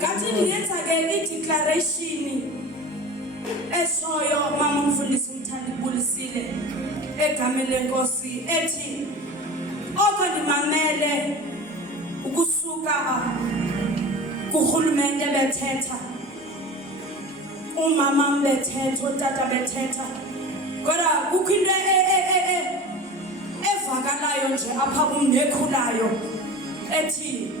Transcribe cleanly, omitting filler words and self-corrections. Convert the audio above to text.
Ngathi ndiyenza ke i-declaration eshoyo mama umfundisi uMthandi Bulisile egameni lenkosi ethi oko ndimamele ukusuka kuhulumente bethetha umama bethetha utata bethetha kodwa kukho into evakalayo nje apha kumnekhulayo ethi